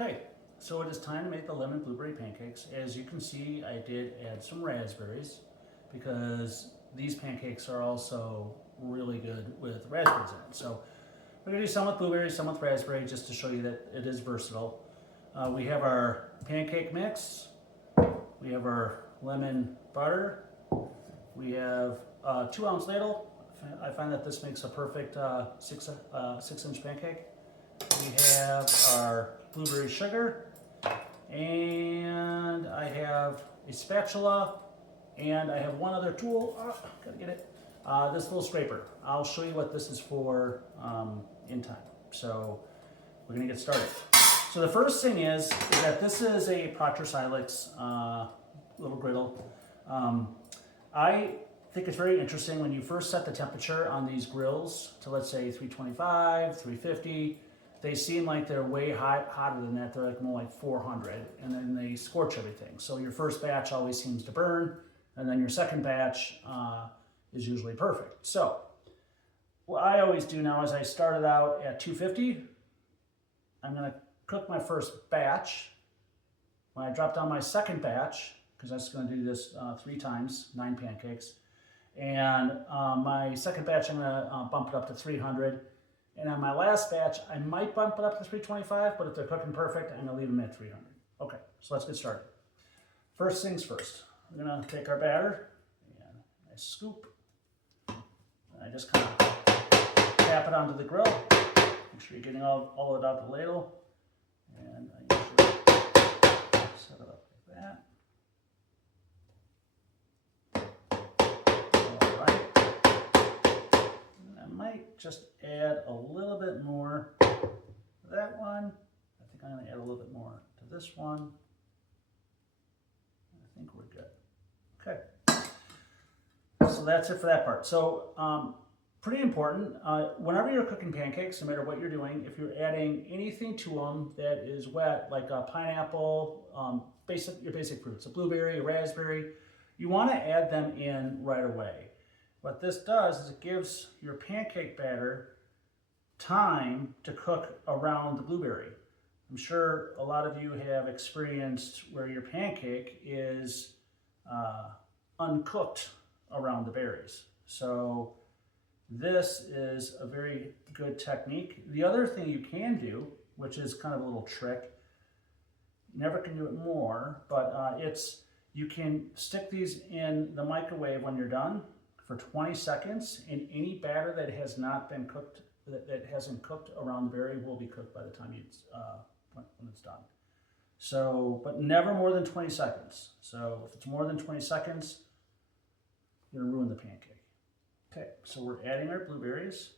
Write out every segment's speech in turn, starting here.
Okay, so it is time to make the lemon blueberry pancakes. As you can see, I did add some raspberries because these pancakes are also really good with raspberries in it. So we're gonna do some with blueberries, some with raspberry, just to show you that it is versatile. We have our pancake mix, we have our lemon butter, we have a 2-ounce ladle. I find that this makes a perfect 6-inch pancake. We have our blueberry sugar, and I have a spatula, and I have one other tool. Gotta get it. This little scraper. I'll show you what this is for in time. So we're gonna get started. So the first thing is that this is a Proctor Silex little griddle. I think it's very interesting when you first set the temperature on these grills to, let's say, 325, 350. They seem like they're way hotter than that. They're like more like 400, and then they scorch everything. So your first batch always seems to burn, and then your second batch is usually perfect. So what I always do now is I start it out at 250. I'm gonna cook my first batch. When I drop down my second batch, because I'm just gonna do this 3 times, 9 pancakes, and my second batch I'm gonna bump it up to 300. And on my last batch, I might bump it up to 325, but if they're cooking perfect, I'm gonna leave them at 300. Okay, so let's get started. First things first, we're gonna take our batter and I scoop. And I just kind of tap it onto the grill. Make sure you're getting all of it out the ladle. And I usually set it up like that. Just add a little bit more to that one. I think I'm going to add a little bit more to this one. I think we're good. Okay. So that's it for that part. So pretty important, whenever you're cooking pancakes, no matter what you're doing, if you're adding anything to them that is wet, like a pineapple, your basic fruits, a blueberry, a raspberry, you want to add them in right away. What this does is it gives your pancake batter time to cook around the blueberry. I'm sure a lot of you have experienced where your pancake is uncooked around the berries. So this is a very good technique. The other thing you can do, which is kind of a little trick, you never can do it more, but you can stick these in the microwave when you're done for 20 seconds, and any batter that has not been cooked, that hasn't cooked around the berry, will be cooked by the time when it's done. So, but never more than 20 seconds. So if it's more than 20 seconds, you're gonna ruin the pancake. Okay, so we're adding our blueberries.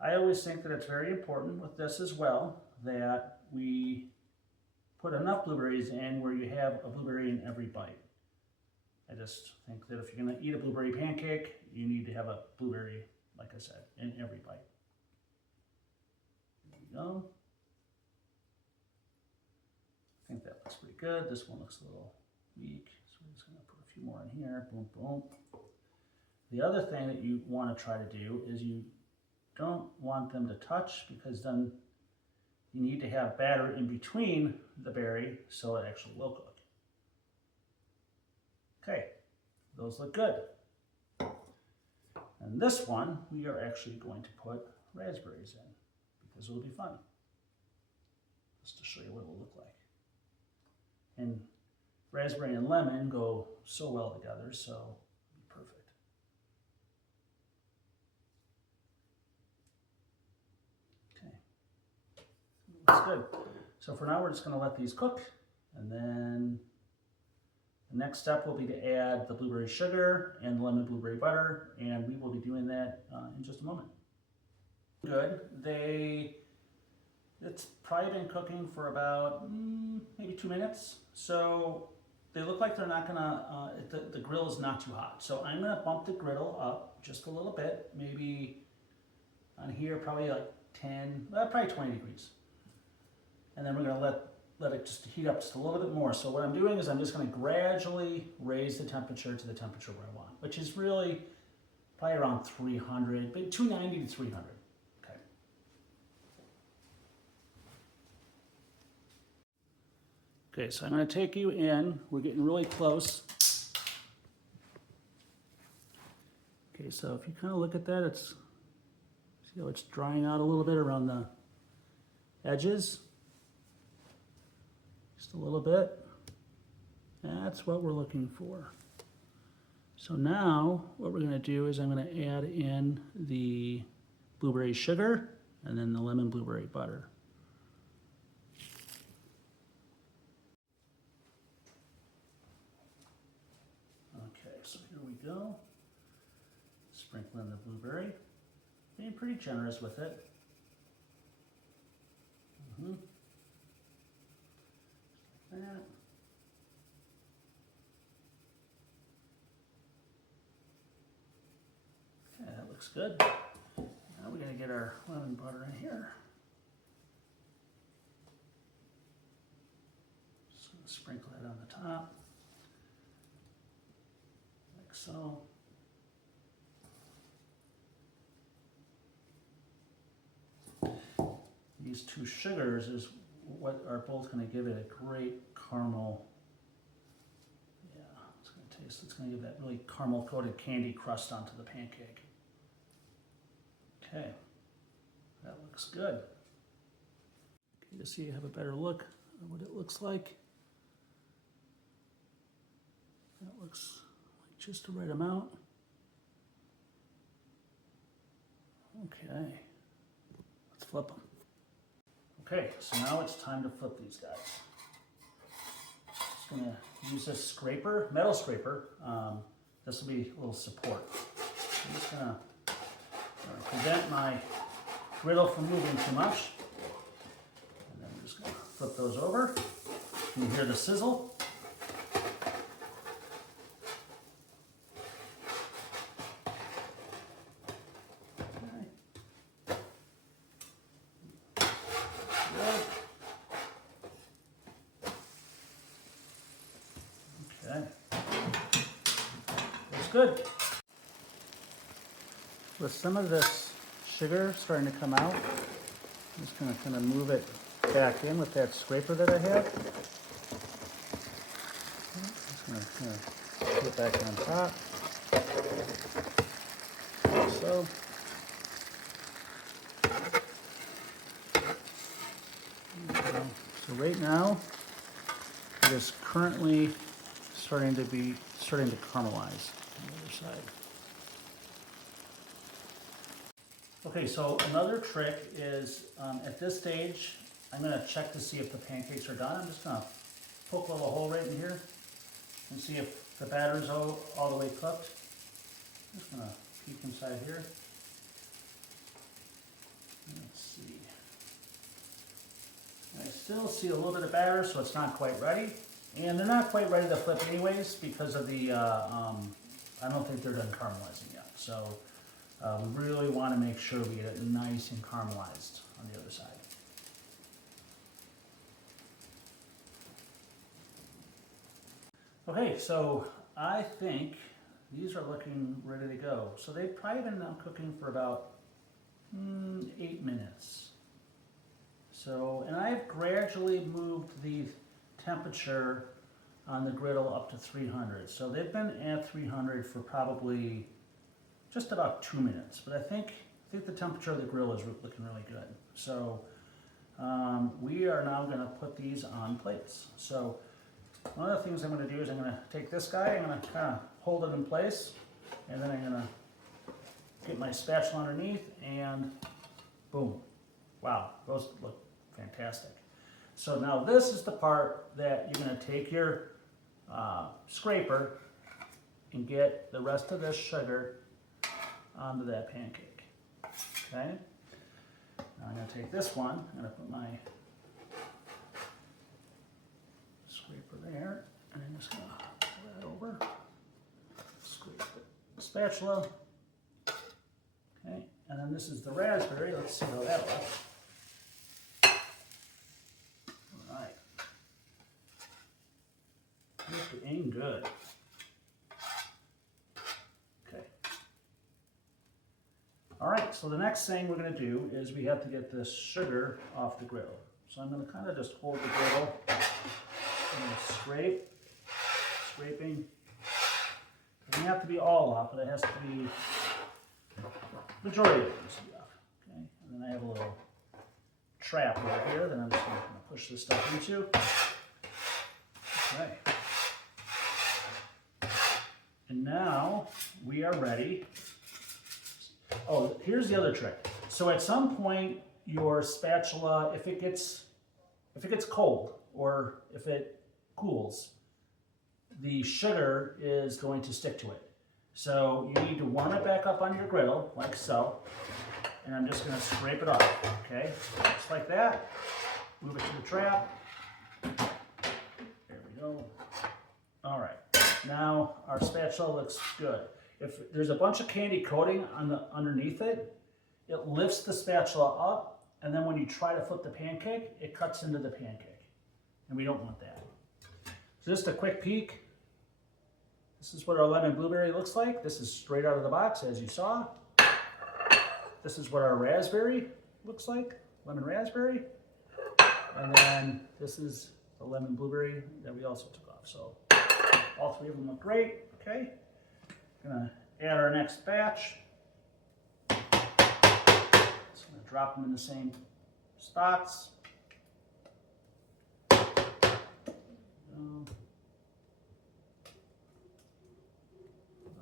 I always think that it's very important with this as well, that we put enough blueberries in where you have a blueberry in every bite. I just think that if you're going to eat a blueberry pancake, you need to have a blueberry, like I said, in every bite. There we go. I think that looks pretty good. This one looks a little weak, so we're just going to put a few more in here. Boom, boom. The other thing that you want to try to do is you don't want them to touch, because then you need to have batter in between the berry so it actually will cook. Okay, those look good. And this one, we are actually going to put raspberries in, because it'll be fun. Just to show you what it will look like. And raspberry and lemon go so well together, so it'll be perfect. Okay, looks good. So for now, we're just going to let these cook, and then the next step will be to add the blueberry sugar and the lemon blueberry butter, and we will be doing that in just a moment. Good. It's probably been cooking for about maybe 2 minutes. So they look like they're not gonna, the grill is not too hot. So I'm gonna bump the griddle up just a little bit, maybe on here, probably like 10, probably 20 degrees. And then we're gonna let it just heat up just a little bit more. So what I'm doing is I'm just going to gradually raise the temperature to the temperature where I want, which is really probably around 300, but 290 to 300. Okay. Okay, so I'm going to take you in. We're getting really close. Okay, so if you kind of look at that, see how it's drying out a little bit around the edges? Just a little bit. That's what we're looking for. So now what we're going to do is I'm going to add in the blueberry sugar and then the lemon blueberry butter. Okay, so here we go. Sprinkle in the blueberry. Being pretty generous with it. Like that. Okay, that looks good. Now we're going to get our lemon butter in here. Just going to sprinkle it on the top, like so. These two sugars is what are both going to give it a great caramel. Yeah, it's going to taste. It's going to give that really caramel coated candy crust onto the pancake. Okay, that looks good. Okay, just so you have a better look at what it looks like. That looks like just the right amount. Okay, let's flip them. Okay, so now it's time to flip these guys. Just gonna use this scraper, metal scraper. This will be a little support. I'm just gonna prevent my griddle from moving too much. And then I'm just gonna flip those over. You can hear the sizzle. Okay, that's good. With some of this sugar starting to come out, I'm just going to kind of move it back in with that scraper that I have. Just going to kind of put it back on top, like so. So right now, it is currently starting to caramelize on the other side. Okay, so another trick is at this stage, I'm going to check to see if the pancakes are done. I'm just going to poke a little hole right in here and see if the batter's all the way cooked. I'm just going to peek inside here. Let's see. I still see a little bit of batter, so it's not quite ready. And they're not quite ready to flip anyways because of the, I don't think they're done caramelizing yet. So we really want to make sure we get it nice and caramelized on the other side. Okay, so I think these are looking ready to go. So they've probably been now cooking for about 8 minutes. So, and I've gradually moved the temperature on the griddle up to 300. So they've been at 300 for probably just about 2 minutes. But I think the temperature of the grill is looking really good. So we are now going to put these on plates. So one of the things I'm going to do is I'm going to take this guy, I'm going to kind of hold it in place, and then I'm going to get my spatula underneath, and boom. Wow, those look fantastic. So now this is the part that you're going to take your scraper and get the rest of this sugar onto that pancake. Okay? Now I'm going to take this one, I'm going to put my scraper there, and I'm just going to pull that over. Scrape the spatula. Okay, and then this is the raspberry. Let's see how that looks. Alright. Looking good. Okay. Alright, so the next thing we're going to do is we have to get this sugar off the griddle. So I'm going to kind of just hold the griddle Scraping. It doesn't have to be all off, but it has to be majority of it needs to be off. Okay, and then I have a little trap over here that I'm just going to push this stuff into. Okay. And now we are ready. Oh, here's the other trick. So at some point, your spatula, if it gets cold or if it cools, the sugar is going to stick to it. So you need to warm it back up on your griddle, like so. And I'm just going to scrape it off, okay? Just like that. Move it to the trap. There we go. All right. Now our spatula looks good. If there's a bunch of candy coating on underneath it, it lifts the spatula up, and then when you try to flip the pancake, it cuts into the pancake. And we don't want that. So just a quick peek. This is what our lemon blueberry looks like. This is straight out of the box, as you saw. This is what our raspberry looks like, lemon raspberry. And then this is the lemon blueberry that we also took off. So all three of them look great, okay? Gonna add our next batch. Just gonna drop them in the same spots.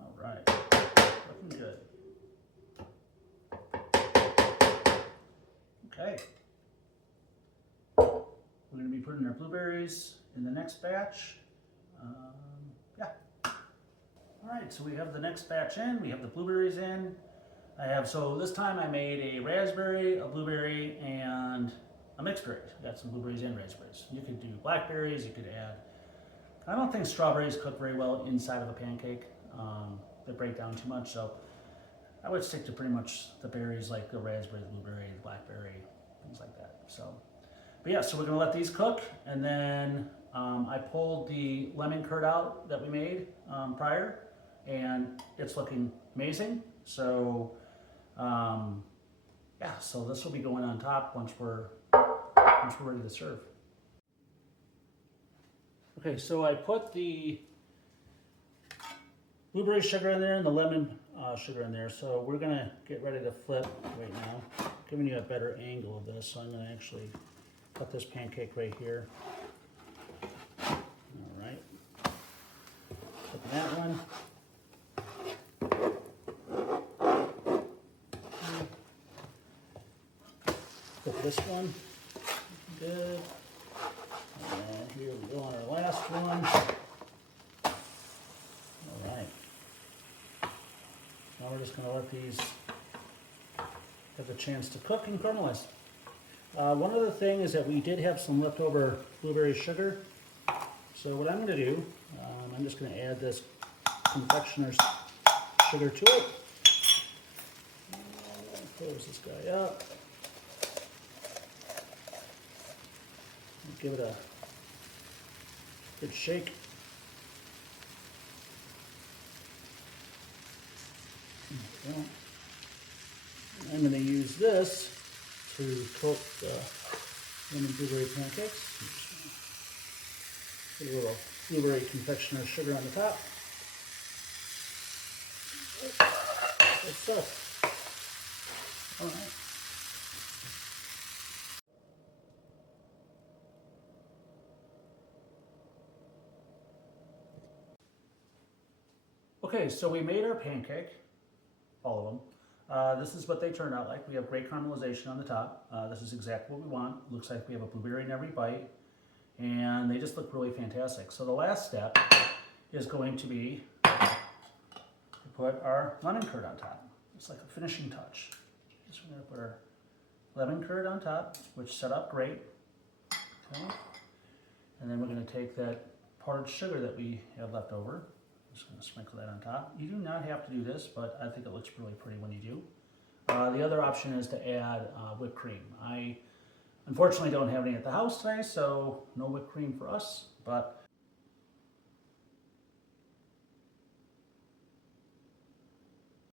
All right, looking good. Okay. We're gonna be putting our blueberries in the next batch. Yeah. All right, so we have the next batch in, we have the blueberries in. So this time I made a raspberry, a blueberry, and a mixed berry. I got some blueberries and raspberries. You could do blackberries, you could add, I don't think strawberries cook very well inside of a pancake. They break down too much, so I would stick to pretty much the berries like the raspberry, the blueberry, the blackberry, things like that. So, but yeah, so we're gonna let these cook, and then I pulled the lemon curd out that we made prior, and it's looking amazing. So yeah, so this will be going on top once we're ready to serve. Okay, so I put the blueberry sugar in there and the lemon sugar in there. So we're gonna get ready to flip right now. Giving you a better angle of this, so I'm gonna actually cut this pancake right here. All right, put that one. Put this one, good. And here we go on our last one. All right. Now we're just going to let these have a chance to cook and caramelize. One other thing is that we did have some leftover blueberry sugar. So what I'm going to do, I'm just going to add this confectioner's sugar to it. Close this guy up. Give it a good shake. I'm going to use this to coat the lemon blueberry pancakes. Put a little blueberry confectioner's sugar on the top. Good stuff. All right. Okay, so we made our pancake, all of them. This is what they turned out like. We have great caramelization on the top. This is exactly what we want. Looks like we have a blueberry in every bite, and they just look really fantastic. So the last step is going to be to put our lemon curd on top. It's like a finishing touch. Just we're going to put our lemon curd on top, which set up great. Okay. And then we're going to take that powdered sugar that we have left over. Just going to sprinkle that on top. You do not have to do this, but I think it looks really pretty when you do. The other option is to add whipped cream. I unfortunately don't have any at the house today, so no whipped cream for us, but